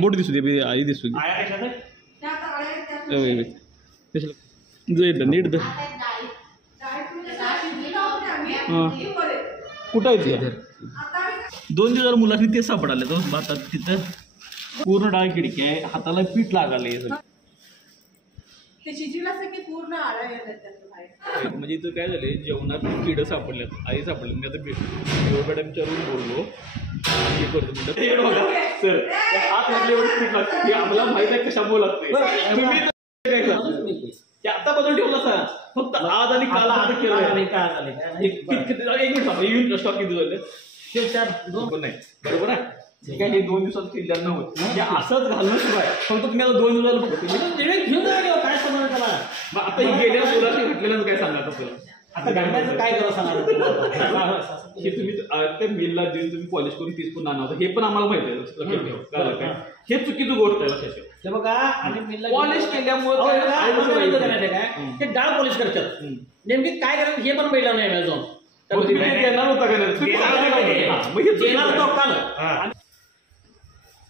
बोट दिसू दे आई दिसू दे नीट कुठं आहे 2 दिवसाला मुलांनी ते सापडाले तो भातात तिथं पूर्ण डाळ खिडकी आहे हाताला पीठ लागले म्हणजे इथं काय झाले जेवणात किड सापडल्यात आई सापडले मी आता मॅडमच्यावरून बोललो हे करतो म्हणलं सर हात लागले एवढं पीठ लागतं हे आम्हाला माहित आहे कशामुळे लागते आता बाजूला ठेवला सर फक्त आज आणि काल केलं स्टॉक किती झाले नाही बरोबर आहे ठीक आहे हे 2 दिवसात किल्ल्यानं नव्हतं म्हणजे असंच घालणं सुरू आहे फक्त तुम्ही आता 2 दिवसाला फक्त घेऊन काय समज त्याला मग आता गेल्या मुलाची घटलेलं काय सांगा आपल्याला आता घंट्याचं काय करा सांगा हे तुम्ही त्या मिलला देऊन तुम्ही पॉलिश करून पीस पण आणा हे पण आम्हाला माहिती आहे हे चुकीची गोष्ट आहे लक्षात ठेवा बघा आणि मिलला पॉलिश केल्यामुळे ते डाळ पॉलिश करतात नेमकी काय करायचं हे पण पहिला नाही जाऊन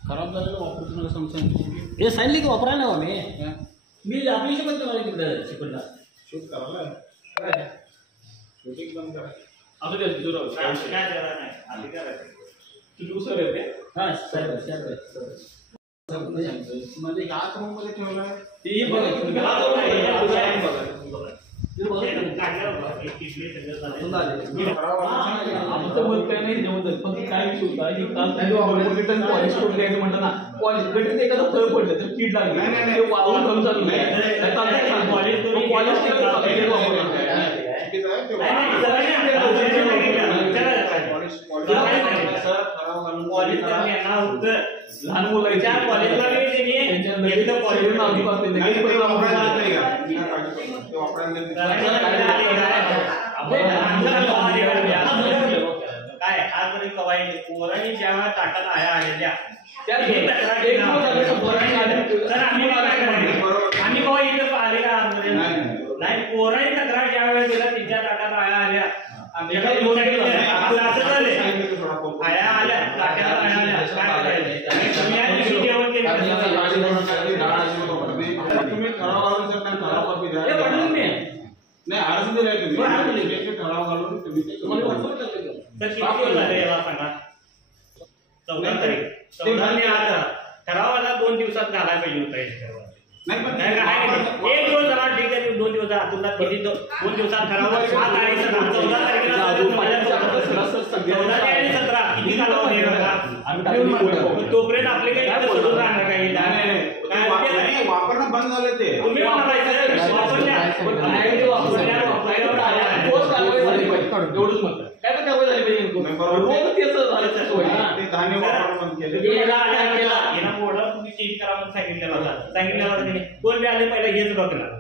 खराब झालेलं वापरतो मला समजा हे सांगितले की वापरायला हवा मी आपली शिकवतो मला तिकडे शिकवला शूट करायला शूटिंग बंद करा असं काय नाही आधी करायचं तुझी उसर आहे हां सर म्हणजे याच रूम मध्ये ठेवलं ते बघा आमचं मत काय नाही पण काय विषय होता पॉलिश करून द्यायचं म्हणलं ना पॉलिश गटरीत एखादा थळ पडलं तर कीड लागली ते वाळून करून चालू नाही लहान मुलांच्या काय आज तरी कवायत पोरांनी जेव्हा ताटात आया आलेल्या आम्ही कवा इथं आलेला नाही पोरांनी तक्रार ज्या वेळेस दिला तिच्या ताटात आया आल्या आया आल्या ताट्यात आया आल्या काय करायचं जेवण केलं तुम्ही ठराव घालून नाही अर्ज दिलाय तुम्ही ठराव घालून तुम्ही ठरावाला 2 दिवसात घालायला पाहिजे होता एक दिवस झाला ठीक आहे 2 दिवस आतूनला किती 2 दिवसात ठराव 7 तारीख 14 तारखेला 14 आणि 17 किती तोपर्यंत आपले काही सोडून राहणार काही वापरणं बंद झालं ते तुम्ही एवढंच म्हणतात काय तर कारवाई झाली पाहिजे तुम्ही चेंज करा म्हणून सांगितलेला कोण बी आले पहिला हेच बघणार